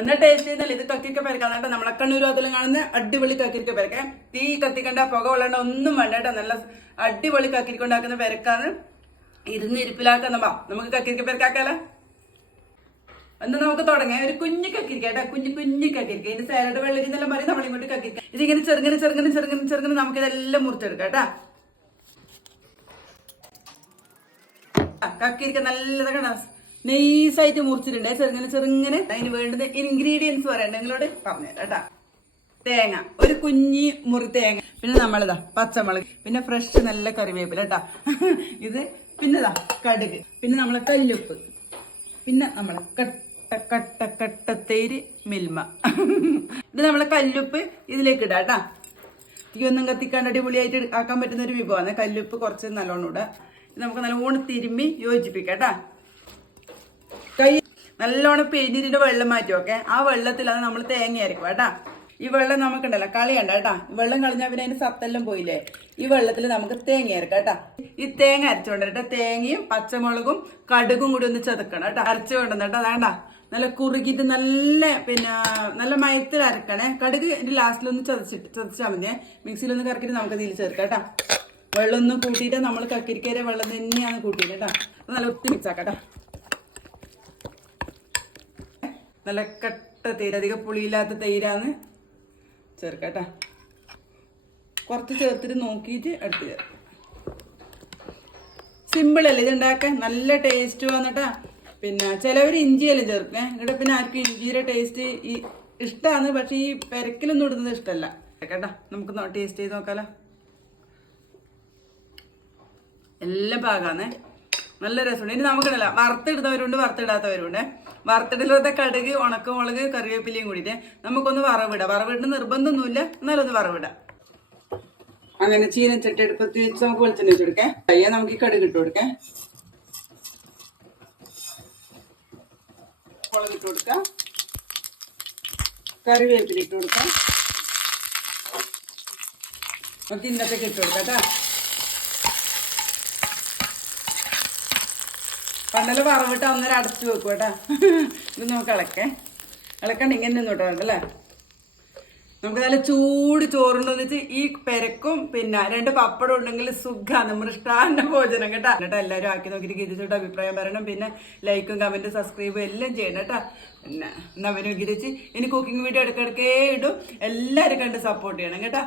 എന്നാ ടേസ്റ്റ് ചെയ്താൽ ഇത് കക്കിരിക്ക പെരക്കാം കേട്ടോ. നമ്മളെ കണ്ണൂരും അതിലും കാണുന്ന അടിപൊളി കക്കിരിക്ക പെരക്കാം. തീ കത്തിക്കണ്ട, പുക വെള്ളണ്ട, ഒന്നും വേണ്ട കേട്ടോ. നല്ല അടിപൊളി കക്കിരിക്ക ഉണ്ടാക്കുന്ന പെരക്കാന്ന്. ഇരുന്നിരിപ്പിലാക്കുന്ന നമുക്ക് കക്കിരിക്ക പെരക്കാക്കാലോ. എന്നാ നമുക്ക് തുടങ്ങാം. ഒരു കുഞ്ഞു കക്കിരിക്ക കേട്ടോ, കുഞ്ഞു കക്കിരിക്ക. ഇതിന്റെ സാലഡ് വെള്ളരി എന്നെല്ലാം പറയും നമ്മളിങ്ങോട്ട് കക്കിരിക്ക. ഇതിങ്ങനെ ചെറുങ്ങനെ നമുക്ക് ഇതെല്ലാം മുറിച്ചെടുക്കാം കേട്ടാ. കക്കിരിക്ക നല്ലതാണ്, നൈസായിട്ട് മുറിച്ചിട്ടുണ്ട്. ചെറുങ്ങനെ അതിന് വേണ്ടുന്ന ഇൻഗ്രീഡിയൻസ് പറയണ്ട നിങ്ങളോട് പറഞ്ഞുതരാം കേട്ടാ. തേങ്ങ, ഒരു കുഞ്ഞി മുറി തേങ്ങ, പിന്നെ നമ്മളിതാ പച്ചമുളക്, പിന്നെ ഫ്രഷ് നല്ല കറിവേപ്പില കേട്ടാ. ഇത് പിന്നെതാ കടുക്, പിന്നെ നമ്മളെ കല്ലുപ്പ്, പിന്നെ നമ്മളെ കട്ട തേര് മിൽമ. ഇത് നമ്മളെ കല്ലുപ്പ് ഇതിലേക്ക് ഇടാം കേട്ടാ. തീയൊന്നും കത്തിക്കാണ്ട് അടിപൊളിയായിട്ട് ആക്കാൻ പറ്റുന്ന ഒരു വിഭവമാണ് കല്ലുപ്പ്. കുറച്ച് നല്ലോണം ഇടുക. ഇത് നമുക്ക് നല്ലോണം തിരുമ്മി യോജിപ്പിക്കാം കേട്ടാ. കൈ നല്ലോണം പിഴിഞ്ഞിട്ട് വെള്ളം മാറ്റി വെക്കെ. ആ വെള്ളത്തിലാണ് നമ്മൾ തേങ്ങ അരക്കുക കേട്ടാ. ഈ വെള്ളം നമുക്കുണ്ടല്ലോ കളിയണ്ട കേട്ടാ. വെള്ളം കളഞ്ഞാൽ പിന്നെ അതിന് സത്തെല്ലാം പോയില്ലേ. ഈ വെള്ളത്തിൽ നമുക്ക് തേങ്ങ അരക്കാം കേട്ടാ. ഈ തേങ്ങ അരച്ചുകൊണ്ടിട്ട് തേങ്ങയും പച്ചമുളകും കടുകും കൂടി ഒന്ന് ചതക്കണം കേട്ടോ. അരച്ചു കൊണ്ടുവന്നിട്ട് അതാണ്ടാ നല്ല കുറുകിയിട്ട് നല്ല മയത്തിൽ അരക്കണേ. കടുക് ഇതിന്റെ ലാസ്റ്റിലൊന്ന് ചതച്ചാൽ മതിയെ. മിക്സിയിലൊന്ന് കറക്കിയിട്ട് നമുക്ക് ഇതിൽ ചേർക്കാം കേട്ടാ. വെള്ളം ഒന്നും കൂട്ടിയിട്ട് നമ്മൾ കക്കിരിക്കയുടെ വെള്ളം തന്നെയാണ് കൂട്ടിയിട്ട് കേട്ടാ. നല്ല ഒത്തി മിക്സാക്കട്ടാ. നല്ല കട്ട തൈര്, അധികം പുളിയില്ലാത്ത തൈരാന്ന് ചേർക്കട്ടാ. കുറച്ച് ചേർത്തിട്ട് നോക്കിയിട്ട് എടുത്ത് ചേർക്കാം. സിമ്പിൾ അല്ലേ ഇത് ഉണ്ടാക്കാൻ, നല്ല ടേസ്റ്റ് വന്നിട്ടാ. പിന്നെ ചിലവർ ഇഞ്ചിയെല്ലാം ചേർക്കേ. ഇവിടെ പിന്നെ ആർക്കും ഇഞ്ചിയുടെ ടേസ്റ്റ് ഇഷ്ടമാണ്, പക്ഷെ ഈ പെരക്കിലൊന്നും ഇടുന്നത് ഇഷ്ടമല്ല കേട്ടാ. നമുക്ക് ടേസ്റ്റ് ചെയ്ത് നോക്കാലോ. എല്ലാം പാകാന്നേ, നല്ല രസമുണ്ട്. ഇനി നമുക്കിടല വറുത്തിടുന്നവരുണ്ട്, വറുത്തിടാത്തവരുണ്ട്. വറുത്തിടലത്തെ കടുക്, ഉണക്കമുളക്, കറിവേപ്പിലയും കൂടിയിട്ട് നമുക്കൊന്ന് വറവിടാം. വറവിടുന്ന നിർബന്ധമൊന്നുമില്ല, എന്നാലൊന്ന് വറവിടാം. അങ്ങനെ ചീനച്ചട്ടി എടുപ്പത്തി വെച്ച് നമുക്ക് വെളിച്ചെണ്ണ വെച്ച് കൊടുക്കാം. കയ്യെ നമുക്ക് ഈ കടുക് ഇട്ട് കൊടുക്കാം, മുളക് ഇട്ട് കൊടുക്കാം, കറിവേപ്പില ഇട്ട് കൊടുക്കാം, നമുക്ക് ഇന്നത്തേക്ക് ഇട്ട് കൊടുക്കാം കേട്ടാ. പണ്ടെല്ലാം വറവിട്ട് അന്നേരം അടച്ചു വെക്കും കേട്ടാ. ഇത് നമുക്ക് ഇളക്കണ്ട ഇങ്ങനെ നിന്നോട്ടോ അല്ലേ. നമുക്ക് നല്ല ചൂട് ചോറുണ്ടെന്ന് വെച്ച് ഈ പെരക്കും പിന്നെ 2 പപ്പടം ഉണ്ടെങ്കിൽ സുഖമാണ്. നമ്മുടെ ഇഷ്ടാന്റെ ഭോജനം കേട്ടാ. എന്നിട്ട് എല്ലാവരും ആക്കി നോക്കിയിട്ട് ഗിരിച്ചോട്ട് അഭിപ്രായം പറയണം. പിന്നെ ലൈക്കും കമന്റും സബ്സ്ക്രൈബും എല്ലാം ചെയ്യണം കേട്ടാ. പിന്നെ എന്നാ അവനും ഗിരിച്ച് ഇനി കുക്കിംഗ് വീഡിയോ ഇടയ്ക്കിടക്കേ ഇടും. എല്ലാവരും കണ്ട് സപ്പോർട്ട് ചെയ്യണം കേട്ടാ.